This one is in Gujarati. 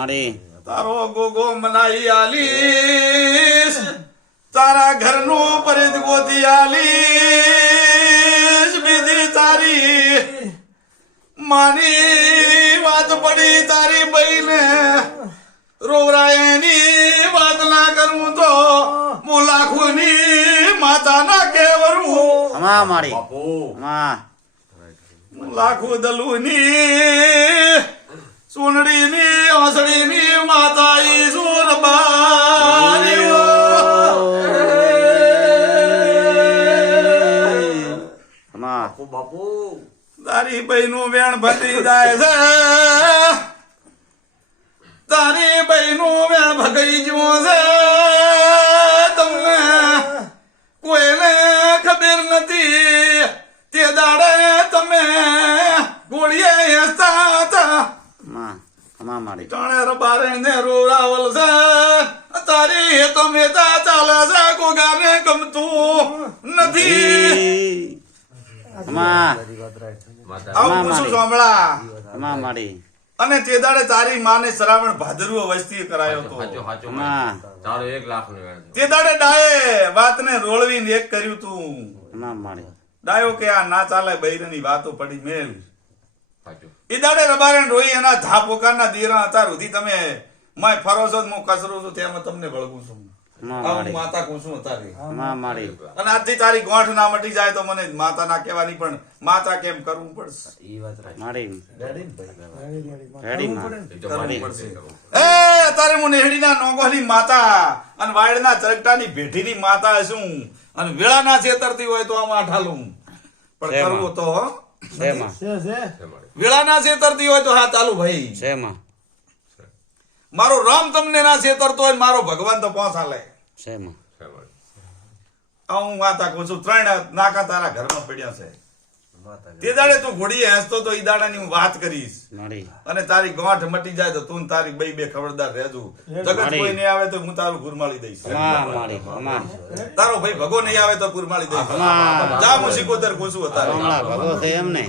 મારી. તારો ગોગો મનાઈ આલીશ. તારા ઘરનું પરિત ગોતી આલીશ. બીજી તારી માની વાત પડી તારી બઈને રોવરાયની વાત ના કરું તો હું લાખોની માતા ના કેવરું. હા મારી. અમા લાખો દલુની સુનડીની ઓસડીની માતા ઈ સુરબારીઓ અમા બાપુ બાપુ તારી બહેનું વેણ ભટી જાય છે. તારી બહેનું વેણ ભગાઈ ગયું છે. તમને કોઈને ખબર નથી. તે દાડે તમે અમા મારી. ટાણે રબારે ને રોરાવલ છે. તારી તો મેતા ચાલે છે ગોગાને ગમતું નથી. માં આવું શું સાંભળા? માં મારી. અને તે દાડે તારી માને શ્રાવણ ભાદરવો વસ્તી કરાયો હતો તો. હાચો અમા તારો એક લાખનું તે દાડે ડાયે વાતને રોળવીને એક કર્યું તું. ના મારી. ડાયો કે આ ના ચાલે બૈરની વાતો પડી મેલ. હાચો. એ દાડે રબારે રોઈ એના ધાપોકારના દીરા હતા રૂધી તમે મય ફરો છો હું કચરો છું તેમાં તમને વળગું છું. માતા તારી અને આજથી તારી ગોઠ ના મટી જાય તો મને માતા ના કહેવાની પણ માતા કેમ કરવું પડશે? મારી. રેડી માં. એ તો એ અત્યારે હું નેહડીના નોગોની માતા અને વાયડના ચરકટાની ભેઠીની માતા છું. અને વેળાના છેતરતી હોય તો આમાં આઠાલું પણ કરવું તો વેળાના છેતરતી હોય તો હા ચાલુ ભાઈ. છે મારો રામ તમને ના છેતરતો હોય મારો ભગવાન તો પોસા લે. છે માં છે મારી આ હું વાત કહું છું ત્રણ નાકા તારા ઘરમાં પડ્યા છે. તે દાડે તું ઘોડી હેસતો તો ઈ દાડાની હું વાત કરીશ. અને તારી ગોઠ મટી જાય તો તું તારી બે બે ખબરદાર રહેજો. જગત કોઈ નહીં આવે તો હું તારું ગુરમાળી દઈશ. તારો ભાઈ ભગો નહીં આવે તો ગુરમાળી દઈશ. જા હું સિકોતર ખુશું અત્યારે ભગો છે એમ ને